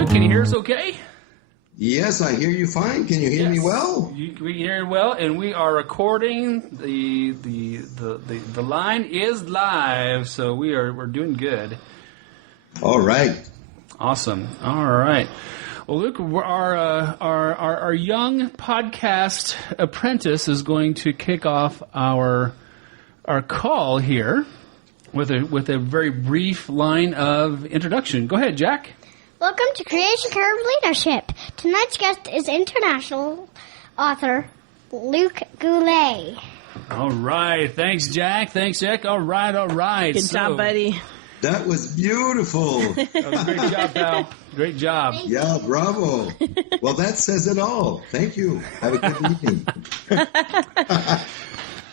Luke, can you hear us okay? Yes, I hear you fine. Can you hear me well? We can hear you well, and we are recording. The line is live, so we're doing good. All right. Awesome. All right. Well, Luke, our young podcast apprentice is going to kick off our call here with a very brief line of introduction. Go ahead, Jack. Welcome to Creation Curve Leadership. Tonight's guest is international author Luke Goulet. All right. Thanks, Jack. All right. Good job, buddy. That was beautiful. That was a great job, pal. Great job. Yeah, bravo. Well, that says it all. Thank you. Have a good evening.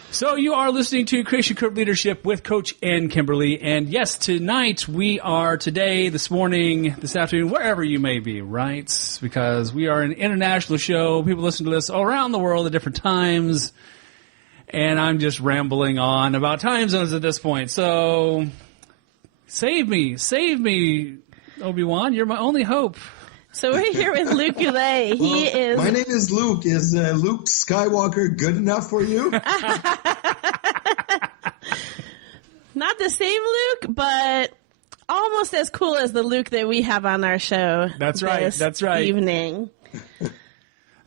So you are listening to Creation Curve Leadership with Coach N. Kimberly. And yes, tonight this morning, this afternoon, wherever you may be, right? Because we are an international show. People listen to this all around the world at different times. And I'm just rambling on about time zones at this point. So save me, Obi-Wan. You're my only hope. So we're here with Luke Goulet. My name is Luke. Is Luke Skywalker good enough for you? Not the same Luke, but almost as cool as the Luke that we have on our show. That's right. Evening.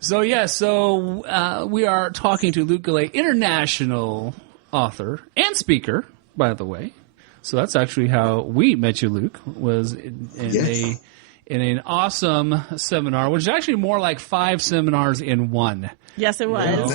So we are talking to Luke Goulet, international author and speaker, by the way. So that's actually how we met you, Luke, was in an awesome seminar, which is actually more like 5 seminars in one. Yes, it was.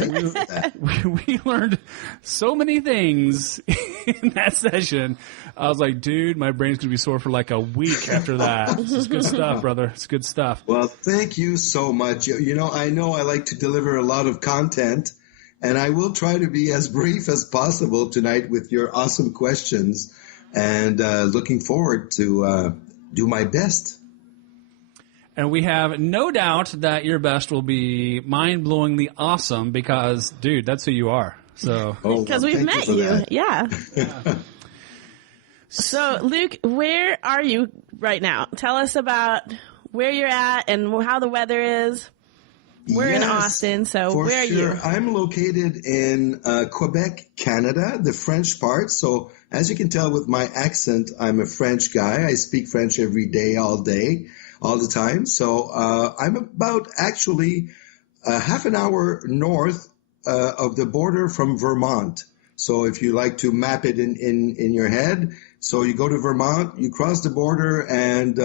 We learned so many things in that session. I was like, dude, my brain's going to be sore for like a week after that. This is good stuff, brother. It's good stuff. Well, thank you so much. I know I like to deliver a lot of content, and I will try to be as brief as possible tonight with your awesome questions, and looking forward to do my best. And we have no doubt that your best will be mind-blowingly awesome because, dude, that's who you are. So because we've met you. Yeah. So, Luke, where are you right now? Tell us about where you're at and how the weather is. We're in Austin, so where are you? I'm located in Quebec, Canada, the French part. So, as you can tell with my accent, I'm a French guy. I speak French every day, all the time. So I'm about actually half an hour north of the border from Vermont. So if you like to map it in your head, so you go to Vermont, you cross the border, and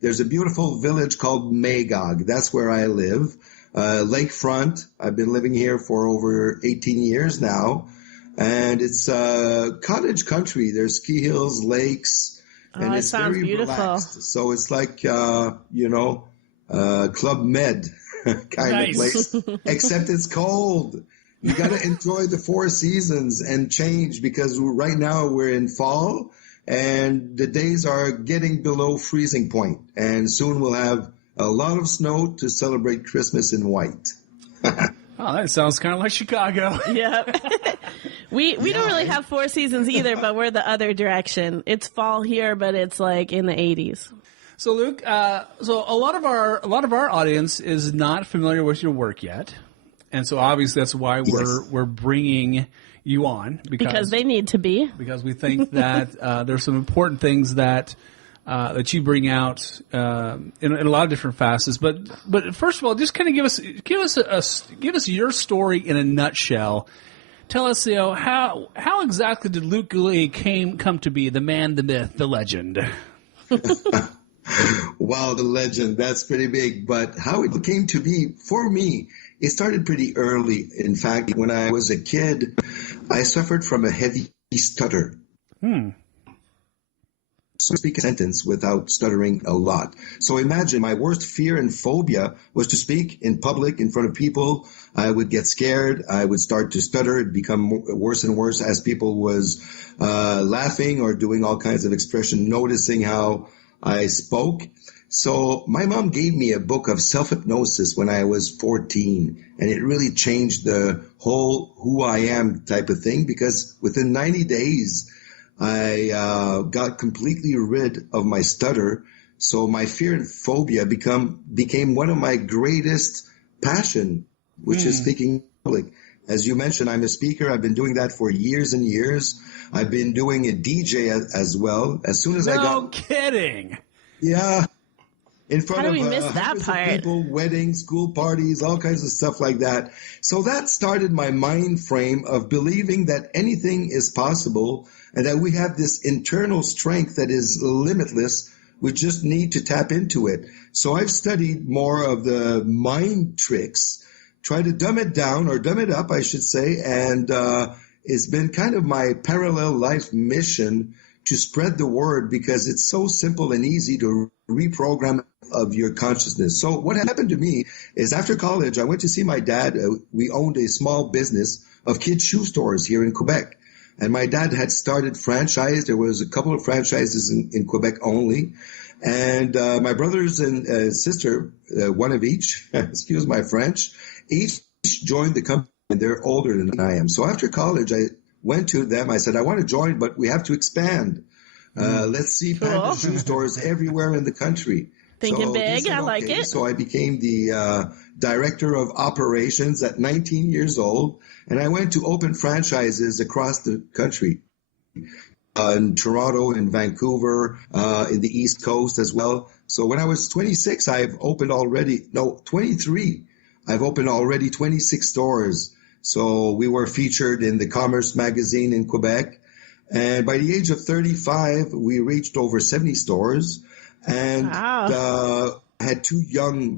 there's a beautiful village called Magog. That's where I live. Lakefront. I've been living here for over 18 years now. And it's cottage country. There's ski hills, lakes. And it's very beautiful. Relaxed. So it's like, Club Med kind of place, except it's cold. You got to enjoy the 4 seasons and change because right now we're in fall and the days are getting below freezing point. And soon we'll have a lot of snow to celebrate Christmas in white. Oh, that sounds kind of like Chicago. Yep. We don't really have 4 seasons either, but we're the other direction. It's fall here, but it's like in the 80s. So, Luke, so a lot of our audience is not familiar with your work yet, and so obviously that's why we're bringing you on because they need to be, because we think that there's some important things that you bring out in a lot of different facets. But first of all, just kind of give us your story in a nutshell. Tell us, how exactly did Luke Goulet come to be the man, the myth, the legend? Wow, the legend, that's pretty big. But how it came to be, for me, it started pretty early. In fact, when I was a kid, I suffered from a heavy stutter. So speak a sentence without stuttering a lot. So imagine my worst fear and phobia was to speak in public in front of people. I would get scared. I would start to stutter. It'd become worse and worse as people was laughing or doing all kinds of expression, noticing how I spoke. So my mom gave me a book of self-hypnosis when I was 14, and it really changed the whole who I am type of thing, because within 90 days, I got completely rid of my stutter So my fear and phobia became one of my greatest passion, which is speaking in public. As you mentioned, I'm a speaker. I've been doing that for years and years. I've been doing a DJ as well. As soon as I got... No kidding. Yeah. In front How do of we miss that hundreds of part? people, weddings, school parties, all kinds of stuff like that. So that started my mind frame of believing that anything is possible and that we have this internal strength that is limitless. We just need to tap into it. So I've studied more of the mind tricks, try to dumb it down, or dumb it up, I should say, and it's been kind of my parallel life mission to spread the word, because it's so simple and easy to reprogram of your consciousness. So what happened to me is after college, I went to see my dad. We owned a small business of kids' shoe stores here in Quebec. And my dad had started franchise. There was a couple of franchises in Quebec only. And my brothers and sister, one of each, excuse my French, each joined the company, and they're older than I am. So after college, I went to them. I said, I want to join, but we have to expand. Let's see Panda shoe stores everywhere in the country. Thinking big, I like it. So I became the director of operations at 19 years old, and I went to open franchises across the country, in Toronto, in Vancouver, in the East Coast as well. So when I was 26, I've opened 23. I've opened already 26 stores. So we were featured in the Commerce magazine in Quebec. And by the age of 35, we reached over 70 stores. And had two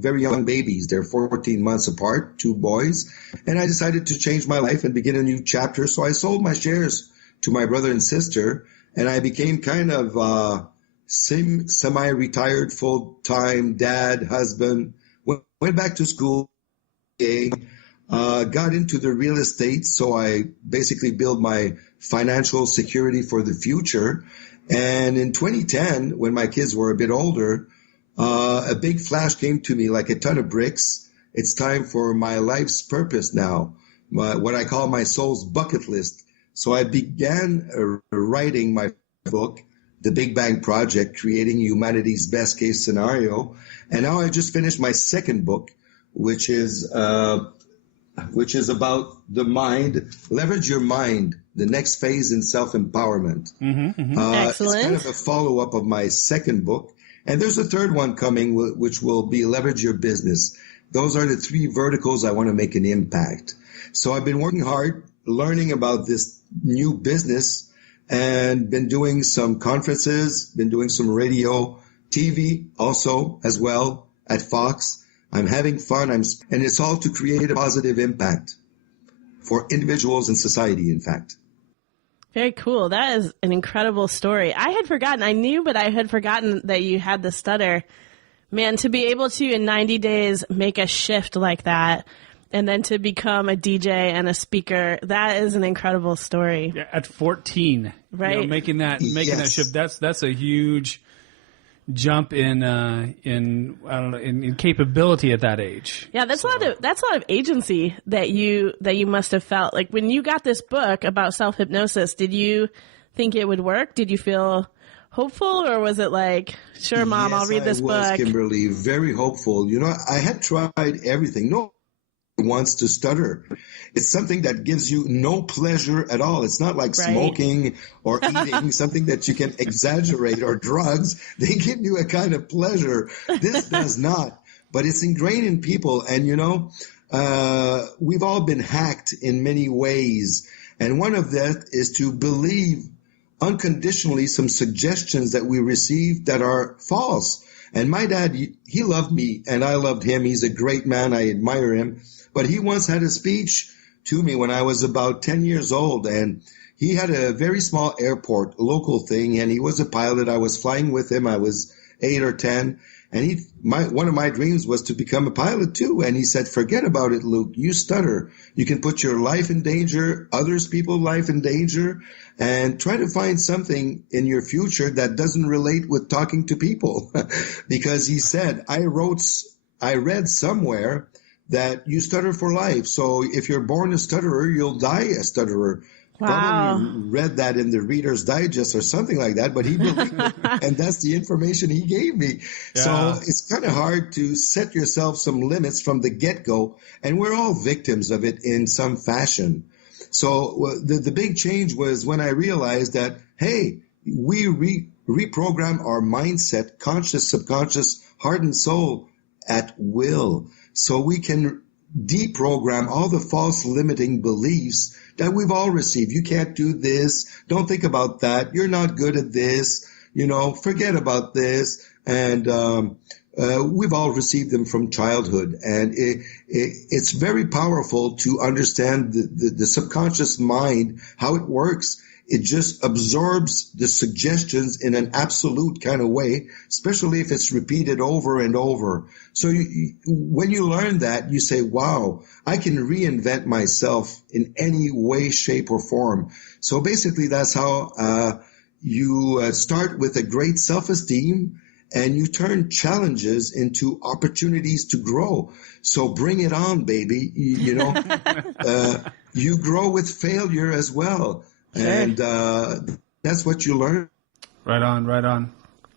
very young babies. They're 14 months apart, two boys. And I decided to change my life and begin a new chapter. So I sold my shares to my brother and sister, and I became kind of semi-retired, full-time dad, husband. Went back to school, got into the real estate. So I basically built my financial security for the future. And in 2010, when my kids were a bit older, a big flash came to me like a ton of bricks. It's time for my life's purpose now, what I call my soul's bucket list. So I began writing my book, The Big Bang Project, Creating Humanity's Best Case Scenario. And now I just finished my second book, which is about the mind, leverage your mind, the next phase in self-empowerment. Excellent. It's kind of a follow-up of my second book. And there's a third one coming, which will be leverage your business. Those are the three verticals I want to make an impact. So I've been working hard, learning about this new business, and been doing some conferences, been doing some radio, TV also as well at Fox. I'm having fun, and it's all to create a positive impact for individuals and society, in fact. Very cool. That is an incredible story. I had forgotten. I knew, but I had forgotten that you had the stutter. Man, to be able to, in 90 days, make a shift like that, and then to become a DJ and a speaker, that is an incredible story. Yeah, at 14, right? Making that shift. That's a huge jump in I don't know, in capability at that age. Yeah, that's a lot of agency that you must have felt. Like when you got this book about self-hypnosis, did you think it would work? Did you feel hopeful, or was it like, sure, Mom, I'll read this book? I was, Kimberly, very hopeful. You know, I had tried everything. No one wants to stutter. It's something that gives you no pleasure at all. It's not like smoking or eating, something that you can exaggerate, or drugs. They give you a kind of pleasure. This does not. But it's ingrained in people. And, you know, we've all been hacked in many ways. And one of that is to believe unconditionally some suggestions that we receive that are false. And my dad, he loved me and I loved him. He's a great man. I admire him. But he once had a speech to me when I was about 10 years old, and he had a very small airport, a local thing, and he was a pilot. I was flying with him. I was 8 or 10, and one of my dreams was to become a pilot too. And he said, forget about it, Luke. You stutter. You can put your life in danger, others people's life in danger, and try to find something in your future that doesn't relate with talking to people. Because he said, I read somewhere that you stutter for life. So if you're born a stutterer, you'll die a stutterer. Wow. Probably read that in the Reader's Digest or something like that, but he believed it. And that's the information he gave me. Yeah. So it's kind of hard to set yourself some limits from the get-go. And we're all victims of it in some fashion. So the big change was when I realized that, hey, we reprogram our mindset, conscious, subconscious, heart and soul at will. So we can deprogram all the false limiting beliefs that we've all received. You can't do this. Don't think about that. You're not good at this. Forget about this. And we've all received them from childhood. And it's very powerful to understand the subconscious mind, how it works. It just absorbs the suggestions in an absolute kind of way, especially if it's repeated over and over. So when you learn that, you say, wow, I can reinvent myself in any way, shape, or form. So basically, that's how you start with a great self-esteem, and you turn challenges into opportunities to grow. So bring it on, baby. You grow with failure as well. Sure. And that's what you learn. Right on, right on.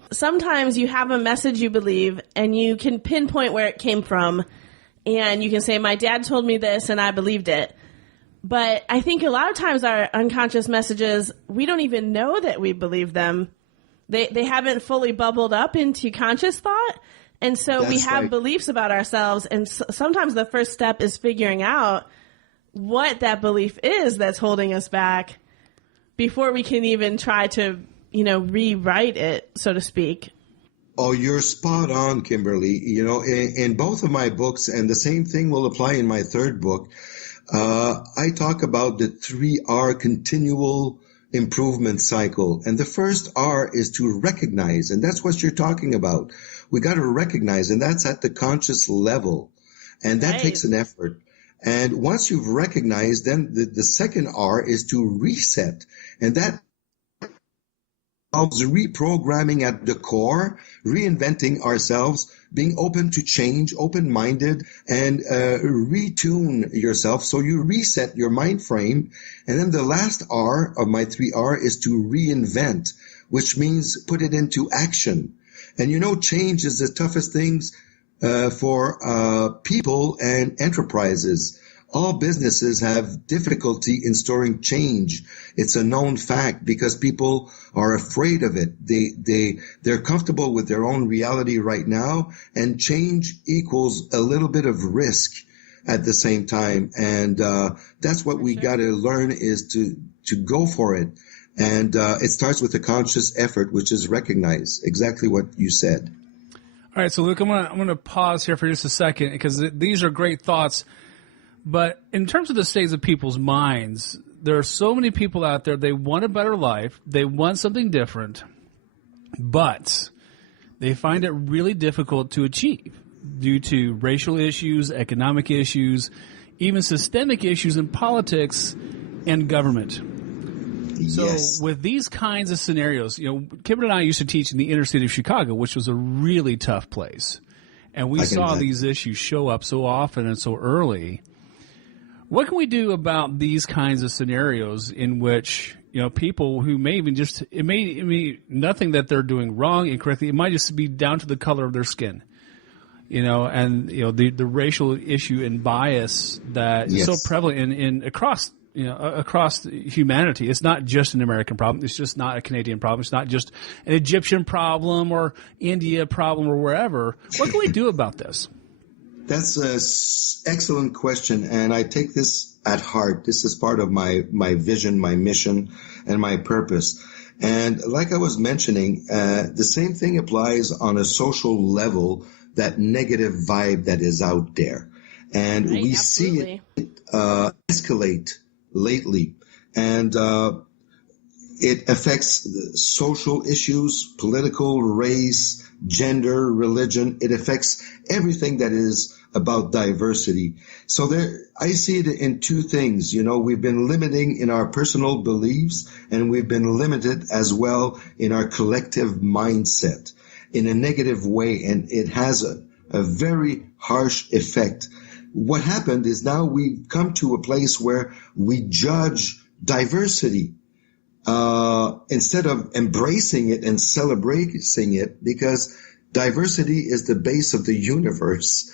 Sometimes you have a message you believe, and you can pinpoint where it came from, and you can say, my dad told me this, and I believed it. But I think a lot of times our unconscious messages, we don't even know that we believe them. They haven't fully bubbled up into conscious thought, and so we have beliefs about ourselves, and sometimes the first step is figuring out what that belief is that's holding us back before we can even try to, rewrite it, so to speak. Oh, you're spot on, Kimberly. In both of my books, and the same thing will apply in my third book, I talk about the 3R continual improvement cycle. And the first R is to recognize, and that's what you're talking about. We got to recognize, and that's at the conscious level. And that takes an effort. And once you've recognized, then the second R is to reset. And that involves reprogramming at the core, reinventing ourselves, being open to change, open-minded, and retune yourself. So you reset your mind frame. And then the last R of my 3R is to reinvent, which means put it into action. And change is the toughest things for people and enterprises. All businesses have difficulty in storing change. It's a known fact because people are afraid of it. They're comfortable with their own reality right now, and change equals a little bit of risk at the same time. And that's what we got to learn, is to go for it. And it starts with a conscious effort, which is recognize exactly what you said. All right, so Luke, I'm gonna pause here for just a second, because these are great thoughts. But in terms of the states of people's minds, there are so many people out there, they want a better life, they want something different, but they find it really difficult to achieve due to racial issues, economic issues, even systemic issues in politics and government. Yes. So with these kinds of scenarios, Kimberly and I used to teach in the inner city of Chicago, which was a really tough place. And we saw these issues show up so often and so early. What can we do about these kinds of scenarios in which, people who may even it may be nothing that they're doing wrong, incorrectly, it might just be down to the color of their skin, and, the racial issue and bias that is so prevalent in across humanity. It's not just an American problem. It's just not a Canadian problem. It's not just an Egyptian problem or India problem or wherever. What can we do about this? That's an excellent question, and I take this at heart. This is part of my vision, my mission, and my purpose. And like I was mentioning, the same thing applies on a social level, that negative vibe that is out there. And we see it escalate lately. And it affects social issues, political, race, gender, religion. It affects everything that is about diversity. So I see it in two things. We've been limiting in our personal beliefs, and we've been limited as well in our collective mindset in a negative way. And it has a very harsh effect. What happened is now we've come to a place where we judge diversity, instead of embracing it and celebrating it, because diversity is the base of the universe.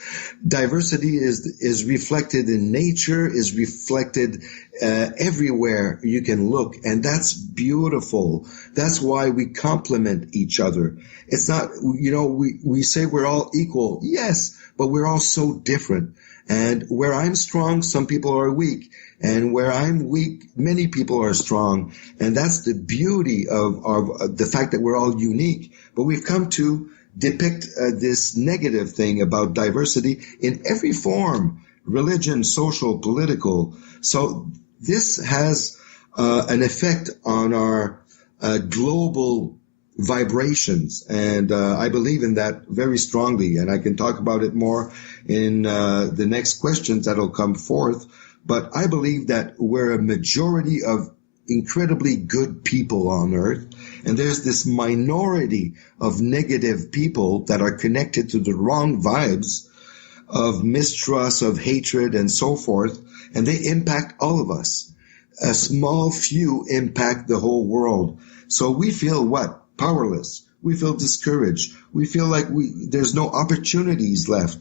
Diversity is reflected in nature, is reflected everywhere you can look, and that's beautiful. That's why we complement each other. It's not, we say we're all equal, yes, but we're all so different. And where I'm strong, some people are weak. And where I'm weak, many people are strong. And that's the beauty of the fact that we're all unique. But we've come to depict this negative thing about diversity in every form, religion, social, political. So this has an effect on our global vibrations. And I believe in that very strongly. And I can talk about it more in the next questions that'll come forth. But I believe that we're a majority of incredibly good people on earth. And there's this minority of negative people that are connected to the wrong vibes of mistrust, of hatred, and so forth. And they impact all of us. A small few impact the whole world. So we feel what? Powerless. We feel discouraged. We feel like there's no opportunities left.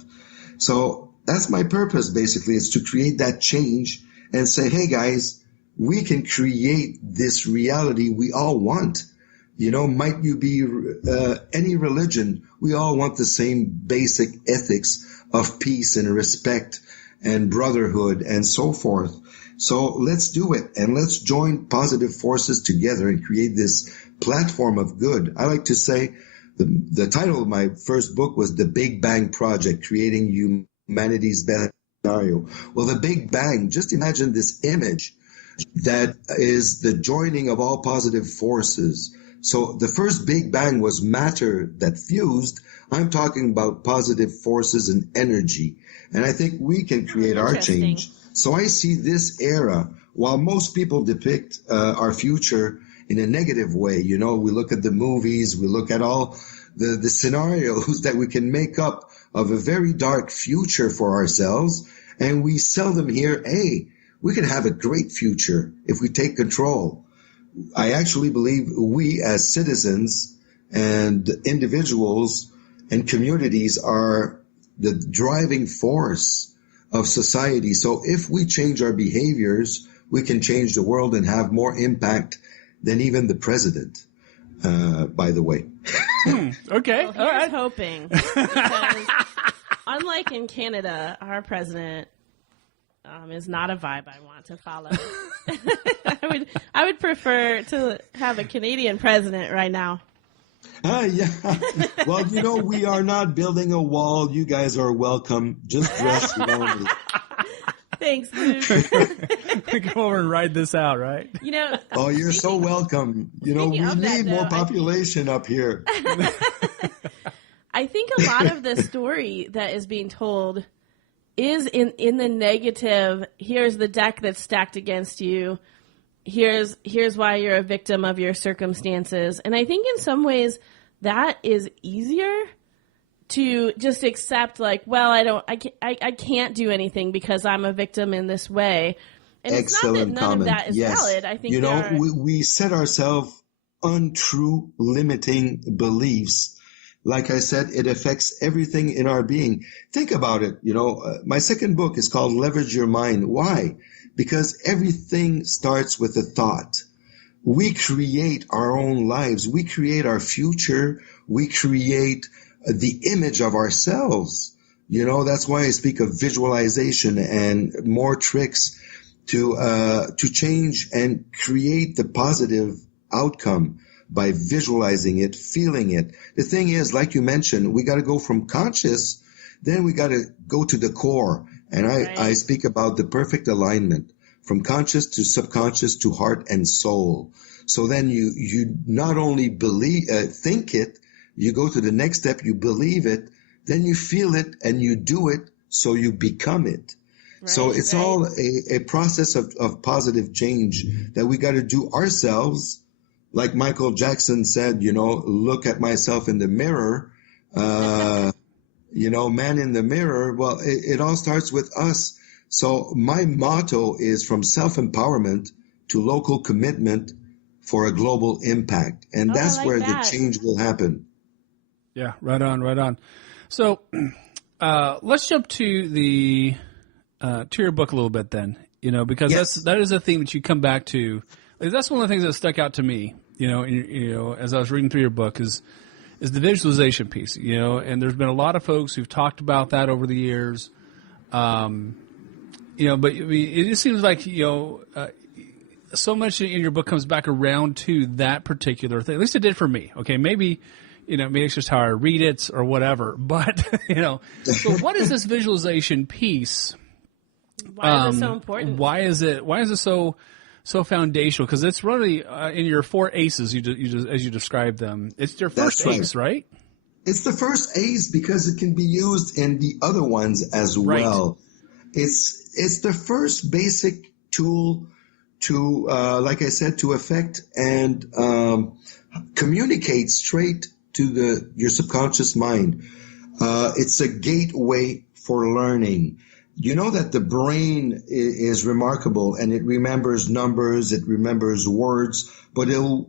So that's my purpose, basically, is to create that change and say, hey, guys, we can create this reality we all want. Might you be any religion, we all want the same basic ethics of peace and respect and brotherhood and so forth. So let's do it, and let's join positive forces together and create this platform of good. I like to say the title of my first book was The Big Bang Project, Creating Humanity's Best Scenario. Well, the Big Bang, just imagine this image that is the joining of all positive forces. So the first Big Bang was matter that fused. I'm talking about positive forces and energy. And I think we can create our change. So I see this era, while most people depict our future in a negative way. We look at the movies, we look at all the scenarios that we can make up of a very dark future for ourselves, and we seldom hear, hey, we can have a great future if we take control. I actually believe we as citizens and individuals and communities are the driving force of society. So if we change our behaviors, we can change the world and have more impact than even the president, by the way. Okay. Well, all right. Hoping. Because unlike in Canada, our president is not a vibe I want to follow. I would prefer to have a Canadian president right now. Yeah. Well, we are not building a wall. You guys are welcome. Just dress warmly. Thanks, Luke. Come over and ride this out, right? Oh, you're so welcome. We need more population up here. I think a lot of the story that is being told is in the negative. Here's the deck that's stacked against you. Here's why you're a victim of your circumstances. And I think in some ways that is easier to just accept, like, well, I can't do anything because I'm a victim in this way. And Excellent it's not that none comment. of that is Yes. valid. I think we set ourselves untrue, limiting beliefs. Like I said, it affects everything in our being. Think about it. My second book is called Leverage Your Mind. Why? Because everything starts with a thought. We create our own lives. We create our future. We create the image of ourselves. That's why I speak of visualization and more tricks to change and create the positive outcome by visualizing it, feeling it. The thing is, like you mentioned, we got to go from conscious, then we got to go to the core. And I speak about the perfect alignment from conscious to subconscious to heart and soul. So then you not only think it, you go to the next step, you believe it, then you feel it and you do it, so you become it. So it's all a process of positive change that we got to do ourselves. Like Michael Jackson said, look at myself in the mirror, man in the mirror. Well, it all starts with us. So my motto is from self-empowerment to local commitment for a global impact. And that's like where that. the change will happen. Yeah, right on, right on. So let's jump to the to your book a little bit then, because that is a theme that you come back to. That's one of the things that stuck out to me, as I was reading through your book is the visualization piece, and there's been a lot of folks who've talked about that over the years. But it just seems like, so much in your book comes back around to that particular thing. At least it did for me. Okay, maybe it's just how I read it or whatever. But so what is this visualization piece? Why is it so important? Why is it so foundational? Because it's really in your 4 aces, as you described them. It's your first ace, right? It's the first ace because it can be used in the other ones as well. It's the first basic tool to, like I said, to affect and communicate straight to your subconscious mind. It's a gateway for learning. You know that the brain is remarkable, and it remembers numbers, it remembers words, but it'll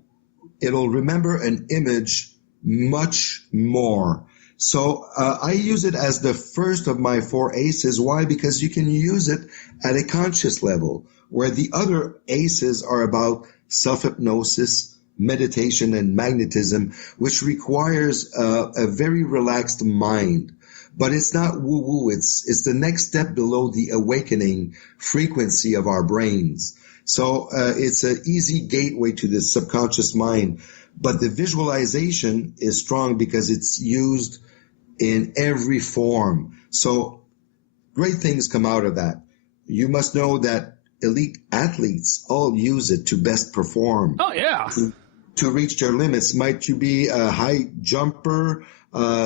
remember an image much more. So I use it as the first of my 4 aces. Why? Because you can use it at a conscious level, where the other aces are about self-hypnosis, meditation, and magnetism, which requires a very relaxed mind. But it's not woo-woo. It's the next step below the awakening frequency of our brains. So it's an easy gateway to the subconscious mind. But the visualization is strong because it's used in every form. So great things come out of that. You must know that elite athletes all use it to best perform. Oh, yeah. To reach their limits. Might you be a high jumper,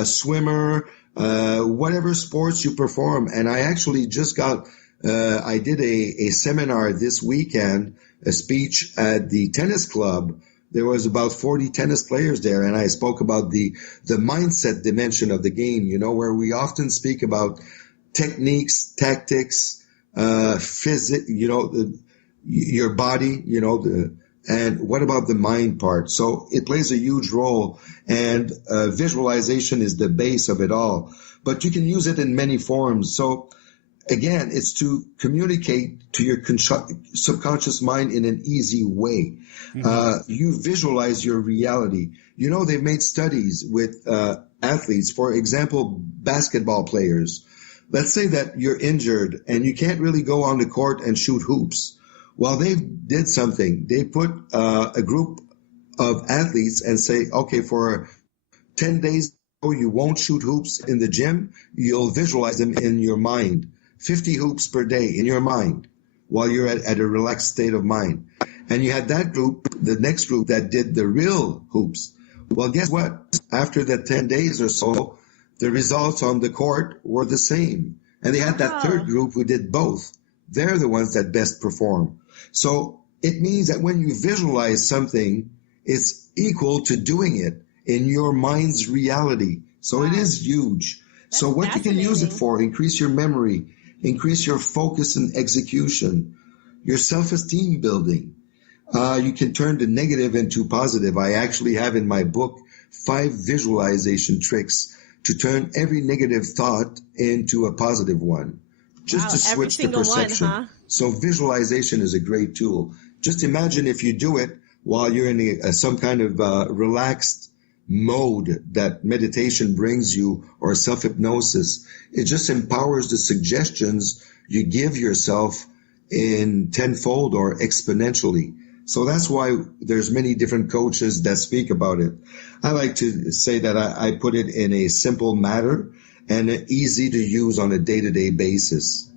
swimmer, whatever sports you perform. And I actually just I did a seminar this weekend, a speech at the tennis club. There was about 40 tennis players there, and I spoke about the mindset dimension of the game, where we often speak about techniques, tactics, physics, your body, and what about the mind part? So it plays a huge role, and visualization is the base of it all. But you can use it in many forms. So again, it's to communicate to your subconscious mind in an easy way. Mm-hmm. You visualize your reality. They've made studies with athletes, for example, basketball players. Let's say that you're injured and you can't really go on the court and shoot hoops. Well, they did something. They put a group of athletes and say, okay, for 10 days, you won't shoot hoops in the gym. You'll visualize them in your mind. 50 hoops per day in your mind while you're at a relaxed state of mind. And you had that group, the next group that did the real hoops. Well, guess what? After that 10 days or so, the results on the court were the same. And they had that third group who did both. They're the ones that best perform. So it means that when you visualize something, it's equal to doing it in your mind's reality. So it is huge. So what you can use it for, increase your memory, increase your focus and execution, your self-esteem building. You can turn the negative into positive. I actually have in my book 5 visualization tricks to turn every negative thought into a positive one, just to switch the perception. One, huh? So visualization is a great tool. Just imagine if you do it while you're in some kind of relaxed mode that meditation brings you, or self-hypnosis. It just empowers the suggestions you give yourself in tenfold or exponentially. So that's why there's many different coaches that speak about it. I like to say that I put it in a simple matter and easy to use on a day-to-day basis.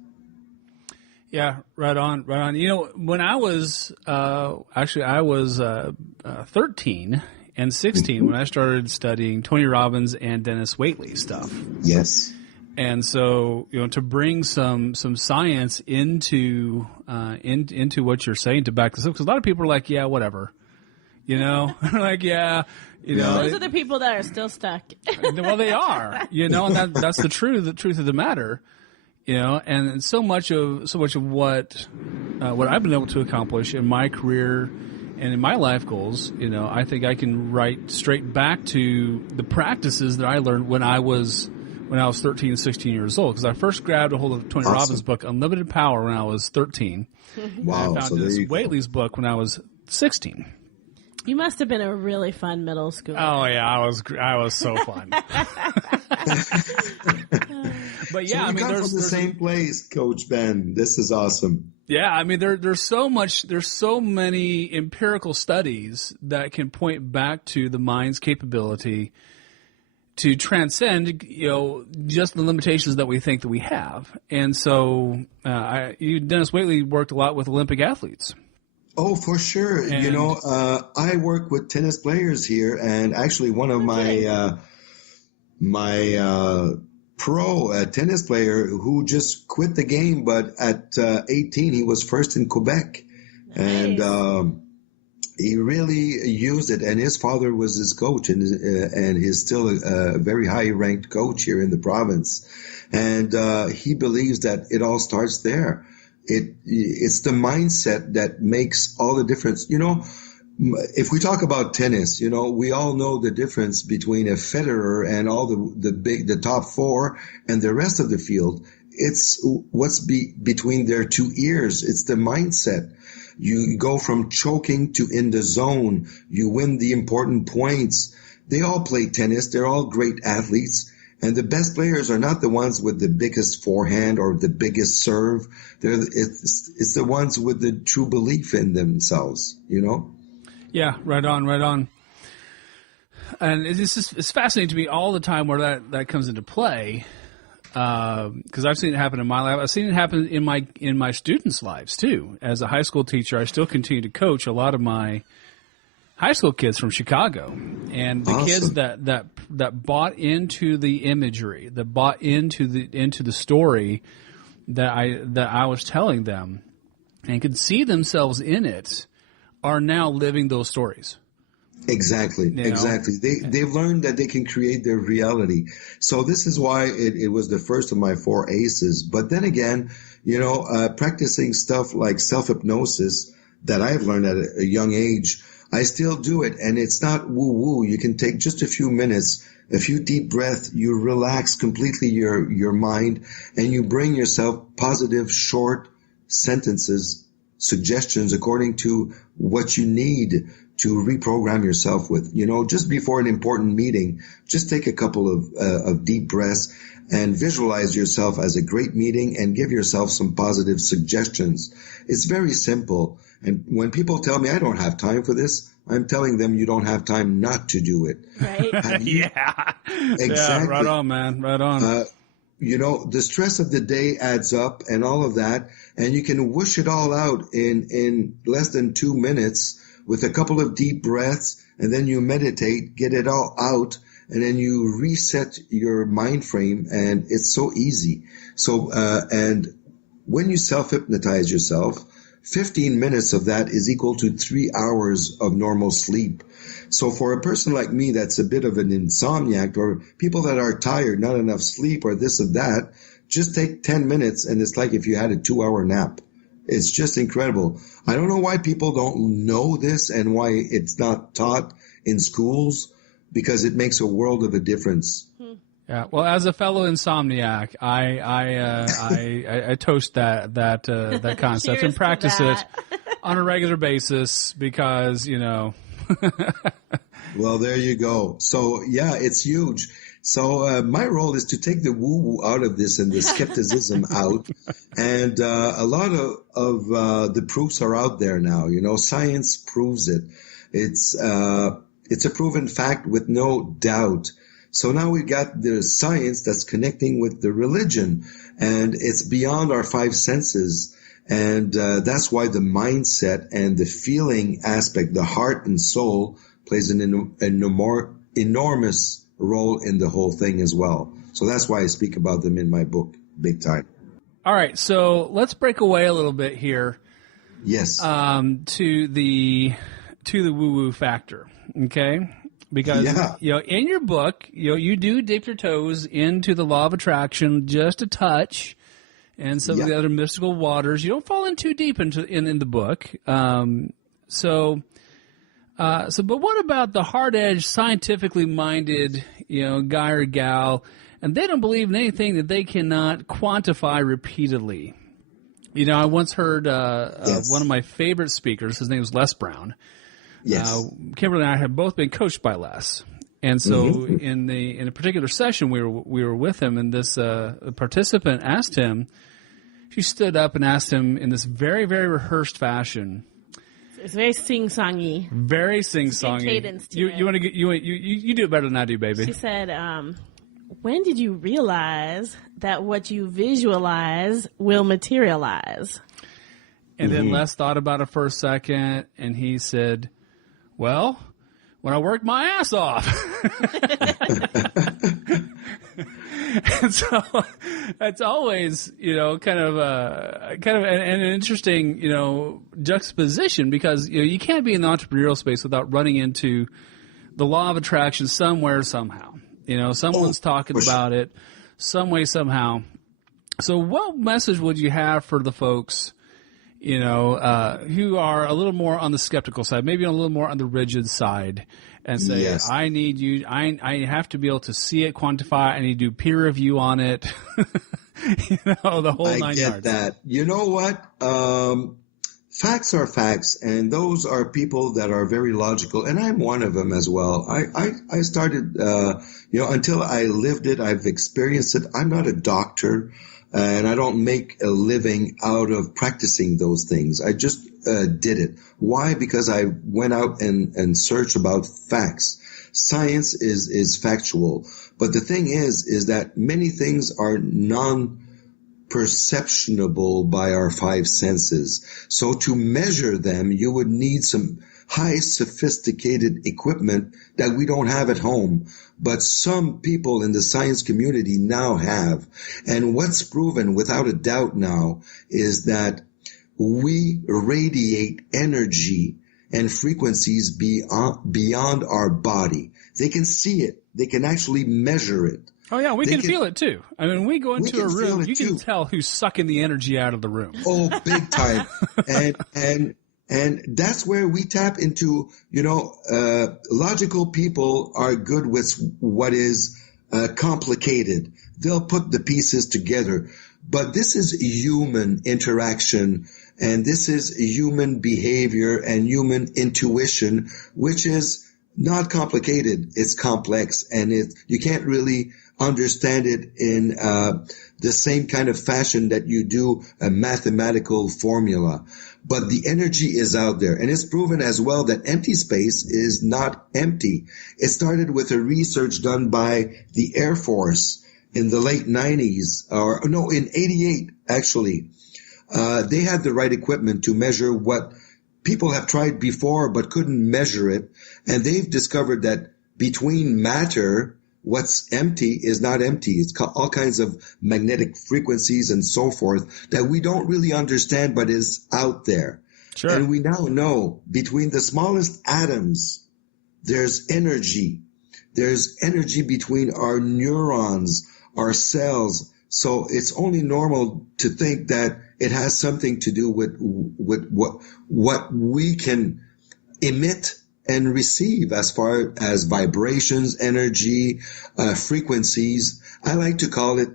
Yeah, right on, right on. When I was, I was 13 and 16 when I started studying Tony Robbins and Dennis Waitley stuff. Yes. And so, to bring some science into what you're saying to back this up, because a lot of people are like, yeah, whatever, like, yeah, Those are the people that are still stuck. Well, they are, and that's the truth of the matter and so much of what I've been able to accomplish in my career and in my life goals, I think I can write straight back to the practices that I learned when I was 13, 16 years old. Because I first grabbed a hold of Tony Robbins' book, Unlimited Power, when I was 13. Wow! And I found Dennis Waitley's book when I was 16. You must have been a really fun middle schooler. Oh yeah, I was so fun. But yeah, so there's from the same place, Coach Ben. This is awesome. Yeah, there's so many empirical studies that can point back to the mind's capability to transcend, just the limitations that we think that we have. And so, Dennis Waitley worked a lot with Olympic athletes. Oh, for sure. And, I work with tennis players here, and actually one of my pro tennis player who just quit the game, but at 18 he was first in Quebec. Nice. And he really used it, and his father was his coach, and he's still a very high ranked coach here in the province. And he believes that it all starts there. It's the mindset that makes all the difference. If we talk about tennis, we all know the difference between a Federer and all the top four and the rest of the field. It's what's between their two ears. It's the mindset. You go from choking to in the zone. You win the important points. They all play tennis. They're all great athletes. And the best players are not the ones with the biggest forehand or the biggest serve. It's the ones with the true belief in themselves, Yeah, right on. And it's fascinating to me all the time where that comes into play, because I've seen it happen in my life. I've seen it happen in my students' lives too. As a high school teacher, I still continue to coach a lot of my high school kids from Chicago, and the kids that bought into the imagery, that bought into the story that I was telling them, and could see themselves in it, are now living those stories. Exactly. They've learned that they can create their reality. So this is why it was the first of my 4 aces. But then again, practicing stuff like self-hypnosis that I've learned at a young age, I still do it, and it's not woo-woo. You can take just a few minutes, a few deep breaths, you relax completely your mind, and you bring yourself positive, short sentences, suggestions according to what you need to reprogram yourself with. Just before an important meeting, just take a couple of deep breaths and visualize yourself as a great meeting and give yourself some positive suggestions. It's very simple. And when people tell me I don't have time for this, I'm telling them you don't have time not to do it. Right? Yeah. Exactly. Yeah, right on, man. Right on. The stress of the day adds up and all of that, and you can whoosh it all out in less than 2 minutes with a couple of deep breaths, and then you meditate, get it all out, and then you reset your mind frame, and it's so easy. So, and when you self-hypnotize yourself, 15 minutes of that is equal to 3 hours of normal sleep. So for a person like me that's a bit of an insomniac, or people that are tired, not enough sleep, or this or that, just take 10 minutes and it's like if you had a 2-hour nap. It's just incredible. I don't know why people don't know this and why it's not taught in schools, because it makes a world of a difference. Yeah, well, as a fellow insomniac, I toast that concept and practice it on a regular basis because Well, there you go. So yeah, it's huge. So my role is to take the woo-woo out of this and the skepticism out, and a lot of the proofs are out there now. Science proves it. It's a proven fact with no doubt. So now we've got the science that's connecting with the religion, and it's beyond our 5 senses. And that's why the mindset and the feeling aspect, the heart and soul, plays an enormous role in the whole thing as well. So that's why I speak about them in my book, big time. All right, so let's break away a little bit here. Yes. To the woo-woo factor, okay? Because in your book, you do dip your toes into the law of attraction just a touch, and some of the other mystical waters. You don't fall in too deep in the book. But what about the hard-edged, scientifically minded, guy or gal, and they don't believe in anything that they cannot quantify repeatedly? I once heard one of my favorite speakers. His name was Les Brown. Yes. Kimberly and I have both been coached by Les, and so in a particular session we were with him, and this participant asked him. She stood up and asked him in this very, very rehearsed fashion. It's very sing-songy. Very sing-songy. Cadence to it. You do it better than I do, baby. She said, when did you realize that what you visualize will materialize? And then Les thought about it for a second, and he said, well, when I worked my ass off. And so that's always, kind of an interesting, juxtaposition, because, you can't be in the entrepreneurial space without running into the law of attraction somewhere, somehow. Someone's talking about it some way, somehow. So what message would you have for the folks, who are a little more on the skeptical side, maybe a little more on the rigid side, and say, yes. I need you, I have to be able to see it, quantify, I need to do peer review on it, the whole I 9 get yards. that. You know what? Facts are facts, and those are people that are very logical, and I'm one of them as well. I started, until I lived it, I've experienced it. I'm not a doctor, and I don't make a living out of practicing those things. I just did it. Why? Because I went out and searched about facts. Science is factual, but the thing is that many things are non-perceptionable by our five senses. So to measure them, you would need some high sophisticated equipment that we don't have at home, but some people in the science community now have. And what's proven without a doubt now is that we radiate energy and frequencies beyond our body. They can see it. They can actually measure it. Oh, yeah, we can feel it, too. I mean, we go into a room, you can tell who's sucking the energy out of the room. Oh, big time. And that's where we tap into, logical people are good with what is complicated. They'll put the pieces together. But this is human interaction, and this is human behavior and human intuition, which is not complicated. It's complex, and you can't really understand it in the same kind of fashion that you do a mathematical formula. But the energy is out there, and it's proven as well that empty space is not empty. It started with a research done by the Air Force in the late 90s, in 88, actually. They had the right equipment to measure what people have tried before but couldn't measure it. And they've discovered that between matter, what's empty is not empty. It's all kinds of magnetic frequencies and so forth that we don't really understand but is out there. Sure. And we now know between the smallest atoms, there's energy. There's energy between our neurons, our cells. So it's only normal to think that it has something to do with what we can emit and receive as far as vibrations, energy, frequencies. I like to call it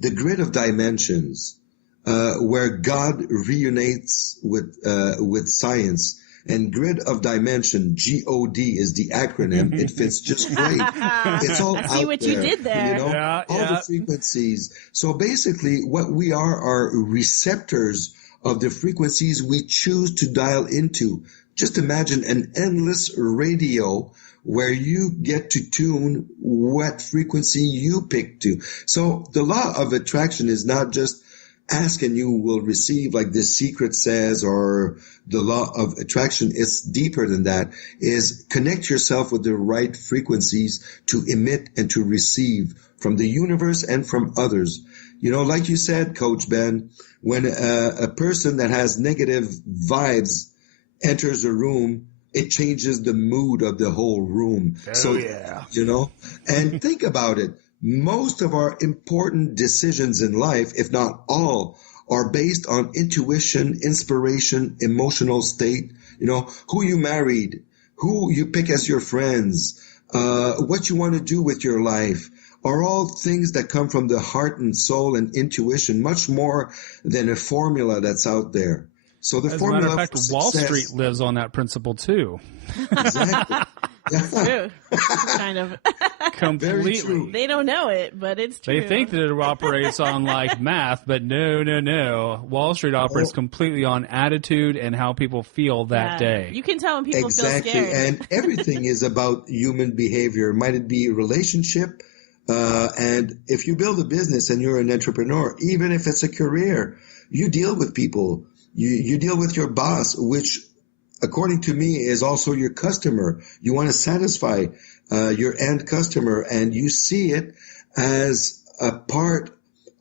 the grid of dimensions, where God reunites with science. And grid of dimension, GOD, is the acronym. It fits just great. It's all out there. See what you did there. All the frequencies. So basically, what we are receptors of the frequencies we choose to dial into. Just imagine an endless radio where you get to tune what frequency you pick to. So the law of attraction is not just ask and you will receive, like The Secret says, or the law of attraction. It's deeper than that, is connect yourself with the right frequencies to emit and to receive from the universe and from others. Like you said, Coach Ben, when a person that has negative vibes enters a room, it changes the mood of the whole room. And think about it. Most of our important decisions in life, if not all, are based on intuition, inspiration, emotional state, who you married, who you pick as your friends, what you want to do with your life, are all things that come from the heart and soul and intuition, much more than a formula that's out there. So the As a formula matter of fact, for Wall success, Street lives on that principle too. exactly. True. Kind of. Completely. true. They don't know it, but it's true. They think that it operates on like math, but no. Wall Street operates completely on attitude and how people feel that day. You can tell when people Exactly. feel scared. And everything is about human behavior. Might it be a relationship? And if you build a business and you're an entrepreneur, even if it's a career, you deal with people. You deal with your boss, which, according to me, is also your customer. You want to satisfy your end customer, and you see it as a part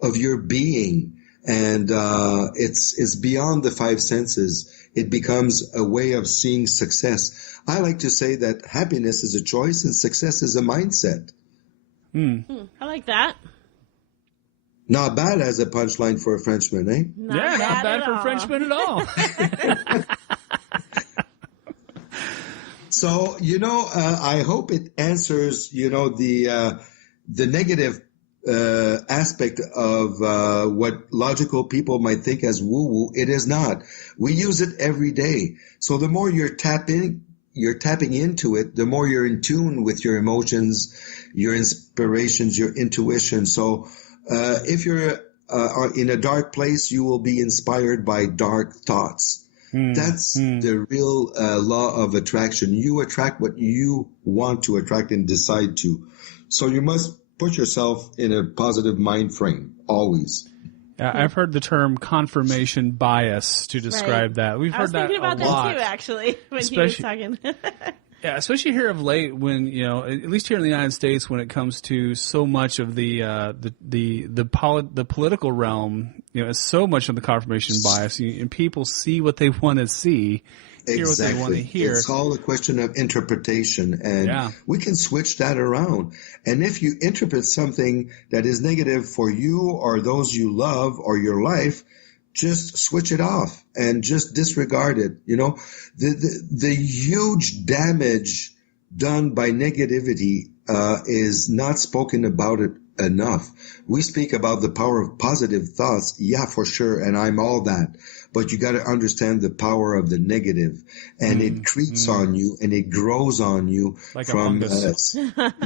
of your being. And it's beyond the five senses. It becomes a way of seeing success. I like to say that happiness is a choice and success is a mindset. I like that. Not bad as a punchline for a Frenchman, eh? Not bad for Frenchmen at all. So, I hope it answers, the negative aspect of what logical people might think as woo-woo. It is not. We use it every day. So the more you're tapping into it, the more you're in tune with your emotions, your inspirations, your intuition. So if you're in a dark place, you will be inspired by dark thoughts. That's the real law of attraction. You attract what you want to attract and decide to. So you must put yourself in a positive mind frame, always. Yeah, I've heard the term confirmation bias to describe that. We've heard that a lot. I was thinking about that too, actually, when he was talking. Yeah, especially here of late, when at least here in the United States, when it comes to so much of the political realm, so much of the confirmation bias, and people see what they want to see, hear what they want to hear. It's all a question of interpretation, and we can switch that around. And if you interpret something that is negative for you or those you love or your life, just switch it off and just disregard it. The huge damage done by negativity is not spoken about it enough. We speak about the power of positive thoughts. Yeah, for sure. And I'm all that. But you got to understand the power of the negative, and it creeps on you and it grows on you like from a fungus.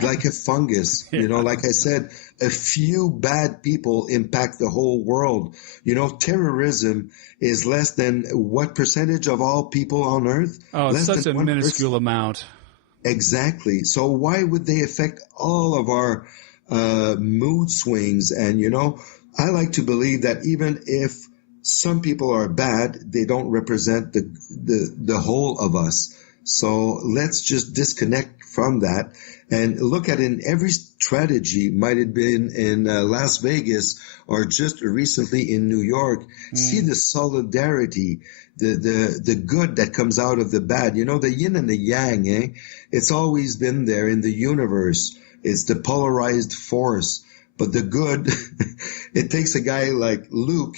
like a fungus. Like I said, a few bad people impact the whole world. Terrorism is less than what percentage of all people on earth? Oh, it's less such than a minuscule 1%. amount. Exactly. So why would they affect all of our mood swings? And, I like to believe that even if some people are bad, they don't represent the whole of us. So let's just disconnect from that and look at in every strategy, might have been in Las Vegas or just recently in New York, see the solidarity, the good that comes out of the bad. The yin and the yang, eh? It's always been there in the universe. It's the polarized force. But the good, it takes a guy like Luke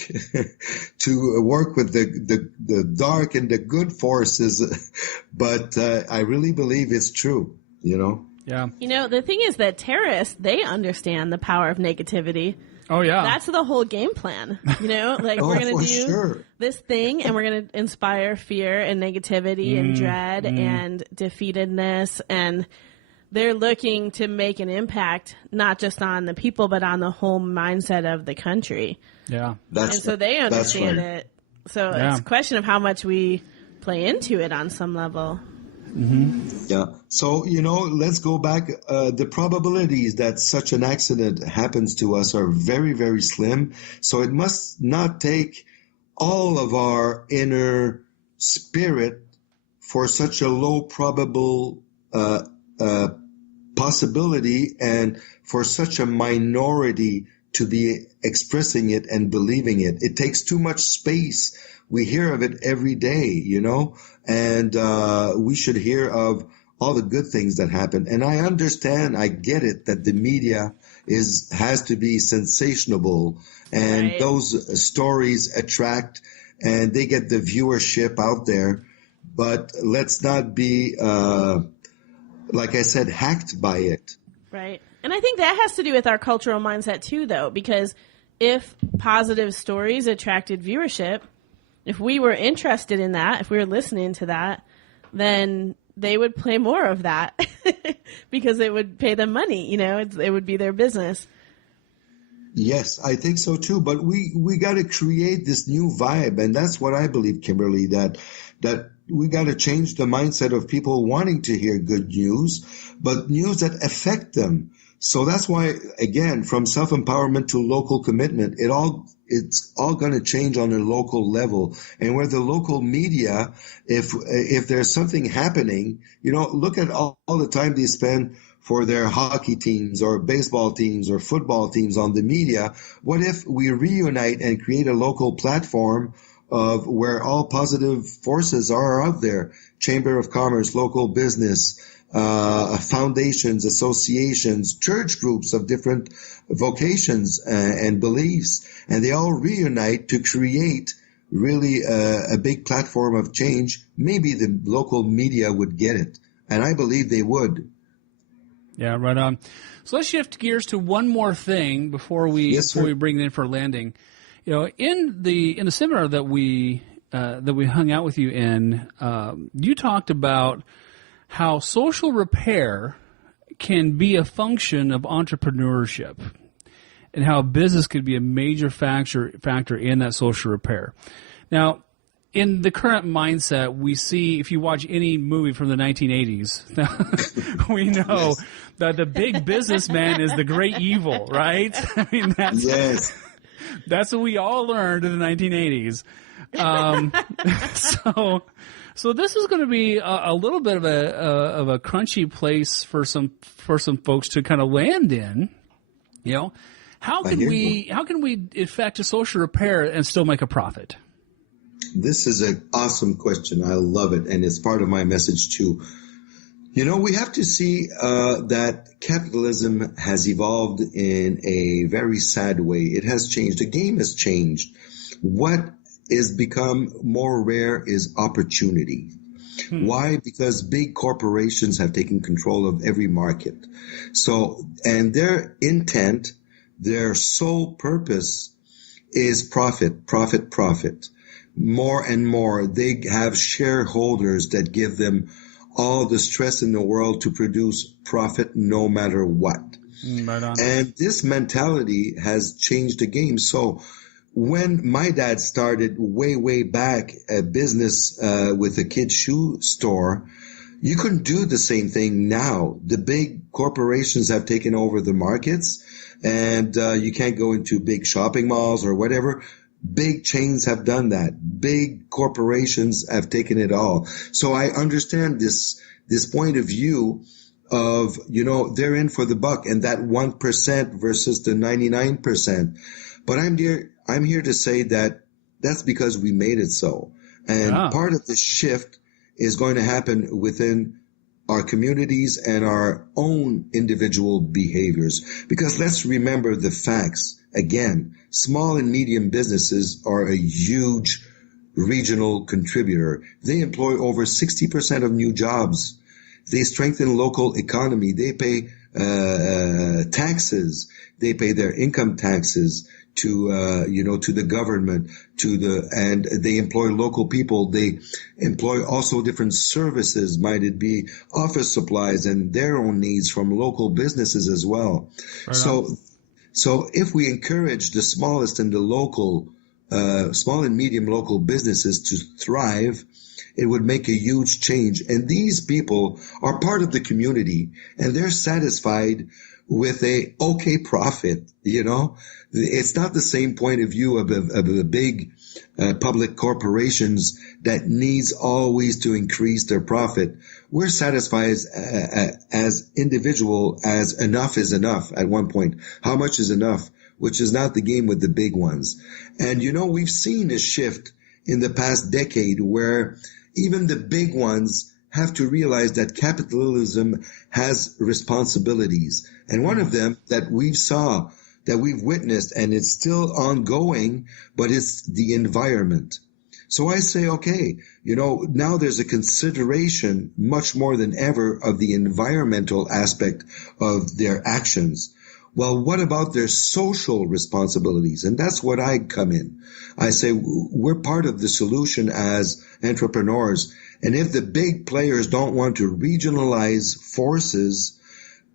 to work with the dark and the good forces. But I really believe it's true, Yeah. The thing is that terrorists, they understand the power of negativity. Oh, yeah. That's the whole game plan. We're going to do this thing, and we're going to inspire fear and negativity and dread and defeatedness, and they're looking to make an impact, not just on the people, but on the whole mindset of the country. Yeah. And so they understand it. So it's a question of how much we play into it on some level. Mm-hmm. Yeah. So, let's go back. The probabilities that such an accident happens to us are very, very slim. So it must not take all of our inner spirit for such a low probable possibility and for such a minority to be expressing it and believing it. It takes too much space. We hear of it every day, and we should hear of all the good things that happen. And I understand, I get it, that the media has to be sensational, and Right. those stories attract and they get the viewership out there. But let's not be, like I said, hacked by it. Right. And I think that has to do with our cultural mindset too, though, because if positive stories attracted viewership, if we were interested in that, if we were listening to that, then they would play more of that because it would pay them money. It would be their business. Yes, I think so too. But we got to create this new vibe, and that's what I believe, Kimberly. That we got to change the mindset of people wanting to hear good news, but news that affect them. So that's why, again, from self-empowerment to local commitment, it's all going to change on a local level. And where the local media, if there's something happening, look at all the time they spend for their hockey teams or baseball teams or football teams on the media. What if we reunite and create a local platform of where all positive forces are out there? Chamber of Commerce, local business, foundations, associations, church groups of different vocations and beliefs, and they all reunite to create really a big platform of change. Maybe the local media would get it, and I believe they would. Yeah, right on. So let's shift gears to one more thing before we bring it in for landing. In the seminar that we hung out with you in, you talked about how social repair can be a function of entrepreneurship, and how business could be a major factor in that social repair. Now, in the current mindset, we see, if you watch any movie from the 1980s, we know that the big businessman is the great evil, right? I mean, that's what we all learned in the 1980s. So this is going to be a little bit of a crunchy place for some folks to kind of land in. How can we effect a social repair and still make a profit? This is an awesome question. I love it, and it's part of my message too. We have to see that capitalism has evolved in a very sad way. It has changed. The game has changed. What is become more rare is opportunity. Why? Because big corporations have taken control of every market. So, and their intent, their sole purpose is profit, profit, profit. More and more, they have shareholders that give them all the stress in the world to produce profit no matter what. Right on. And this mentality has changed the game. So when my dad started way, way back a business with a kid's shoe store, you couldn't do the same thing now. The big corporations have taken over the markets, and you can't go into big shopping malls or whatever. Big chains have done that. Big corporations have taken it all. So I understand this point of view of, they're in for the buck, and that 1% versus the 99%. But I'm here to say that that's because we made it so. And part of the shift is going to happen within our communities and our own individual behaviors. Because let's remember the facts. Again, small and medium businesses are a huge regional contributor. They employ over 60% of new jobs. They strengthen local economy. They pay taxes. They pay their income taxes to the government, and they employ local people. They employ also different services, might it be office supplies and their own needs from local businesses as well. Right. So if we encourage the smallest and the local, small and medium local businesses to thrive, it would make a huge change. And these people are part of the community, and they're satisfied with a okay profit. It's not the same point of view of the big public corporations that needs always to increase their profit. We're satisfied as individual as enough is enough at one point. How much is enough? Which is not the game with the big ones. And we've seen a shift in the past decade where even the big ones have to realize that capitalism has responsibilities. And one of them that we've witnessed, and it's still ongoing, but it's the environment. So I say, okay, now there's a consideration much more than ever of the environmental aspect of their actions. Well, what about their social responsibilities? And that's what I come in. I say we're part of the solution as entrepreneurs. And if the big players don't want to regionalize forces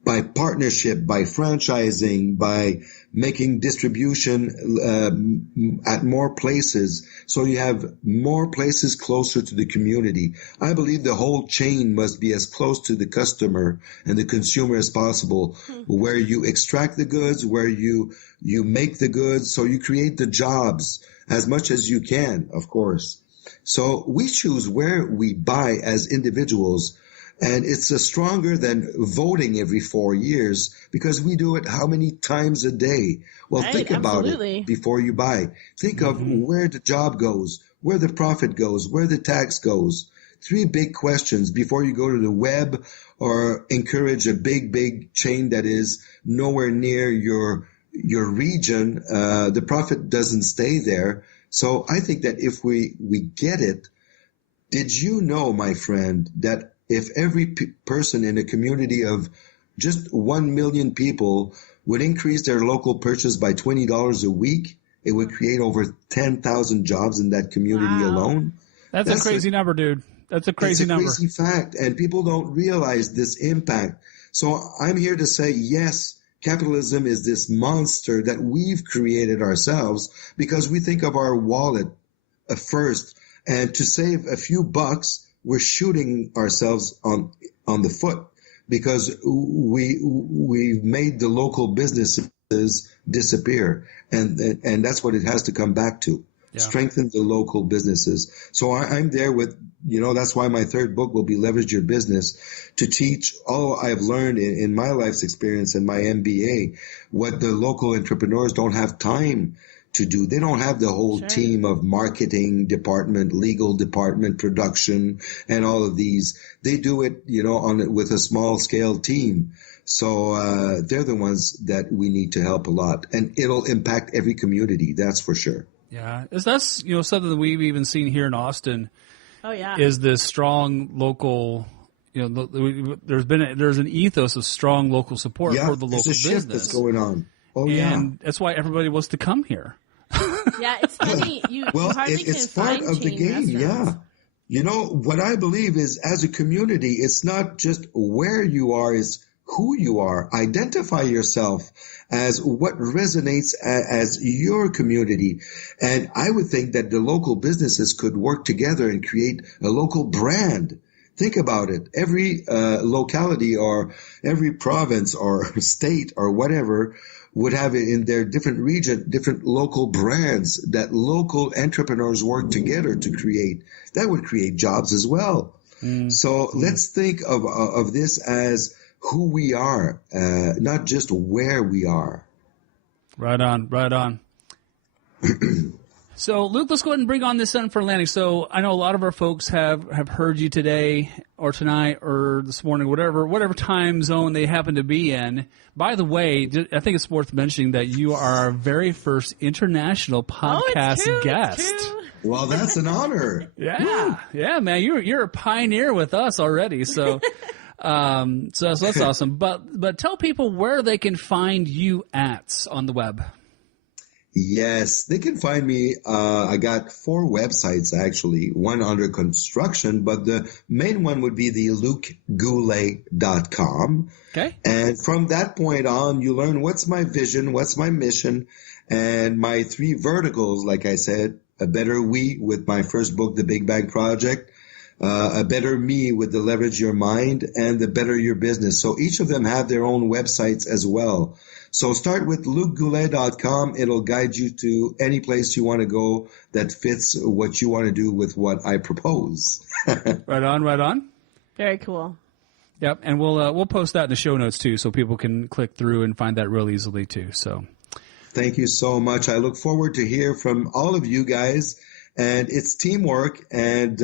by partnership, by franchising, by making distribution at more places, so you have more places closer to the community. I believe the whole chain must be as close to the customer and the consumer as possible, where you extract the goods, where you make the goods, so you create the jobs as much as you can, of course. So we choose where we buy as individuals. And it's stronger than voting every 4 years, because we do it how many times a day? Well, right, think about absolutely. it before you buy. Think of where the job goes, where the profit goes, where the tax goes. 3 big questions before you go to the web or encourage a big chain that is nowhere near your region. The profit doesn't stay there. So I think that if we get it, did you know, my friend, that if every person in a community of just 1 million people would increase their local purchase by $20 a week, it would create over 10,000 jobs in that community alone. That's a crazy number, dude. That's a crazy number. It's a crazy fact, and people don't realize this impact. So I'm here to say, yes, capitalism is this monster that we've created ourselves because we think of our wallet first, and to save a few bucks, we're shooting ourselves on the foot because we've made the local businesses disappear, and that's what it has to come back to. Yeah. Strengthen the local businesses. So I'm there with, that's why my 3rd book will be Leverage Your Business, to teach all I've learned in my life's experience and my MBA, what the local entrepreneurs don't have time to do. They don't have the whole team of marketing department, legal department, production, and all of these. They do it, with a small scale team. So they're the ones that we need to help a lot, and it'll impact every community. That's for sure. Yeah, that's something that we've even seen here in Austin. Oh yeah, is this strong local? There's an ethos of strong local support for the local business. Shift that's going on. Oh and that's why everybody wants to come here. Yeah, it's funny. You hardly it's can part find of the game. restaurants. Yeah, what I believe is, as a community, it's not just where you are; it's who you are. Identify yourself as what resonates as your community. And I would think that the local businesses could work together and create a local brand. Think about it. Every locality or every province or state or whatever would have it in their different region, different local brands that local entrepreneurs work together to create. That would create jobs as well. So let's think of this as who we are, not just where we are. Right on. So, Luke, let's go ahead and bring on this Sun for Landing. So I know a lot of our folks have heard you today or tonight or this morning, whatever time zone they happen to be in. By the way, I think it's worth mentioning that you are our very first international podcast guest. It's true. Well, that's an honor. Yeah, man, you're a pioneer with us already. So, so that's awesome. But tell people where they can find you on the web. Yes, they can find me. I got 4 websites, actually, one under construction, but the main one would be the LukeGoulet.com. Okay. And from that point on, you learn what's my vision, what's my mission, and my 3 verticals, like I said, a better we with my first book, The Big Bang Project, a better me with the Leverage Your Mind, and the Better Your Business. So each of them have their own websites as well. So start with LukeGoulet.com. It'll guide you to any place you want to go that fits what you want to do with what I propose. Right on. Very cool. Yep, and we'll post that in the show notes too, so people can click through and find that real easily too. So, thank you so much. I look forward to hear from all of you guys, and it's teamwork. And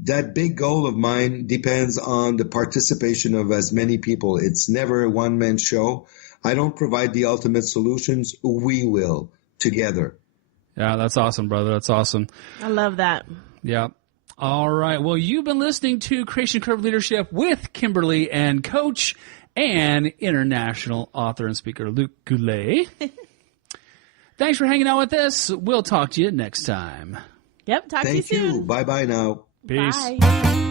that big goal of mine depends on the participation of as many people. It's never a one-man show. I don't provide the ultimate solutions. We will together. Yeah, that's awesome, brother. That's awesome. I love that. Yeah. All right. Well, you've been listening to Creation Curve Leadership with Kimberly and Coach and international author and speaker Luc Goulet. Thanks for hanging out with us. We'll talk to you next time. Yep. Talk to you Thank soon. you. Bye-bye now. Peace. Bye.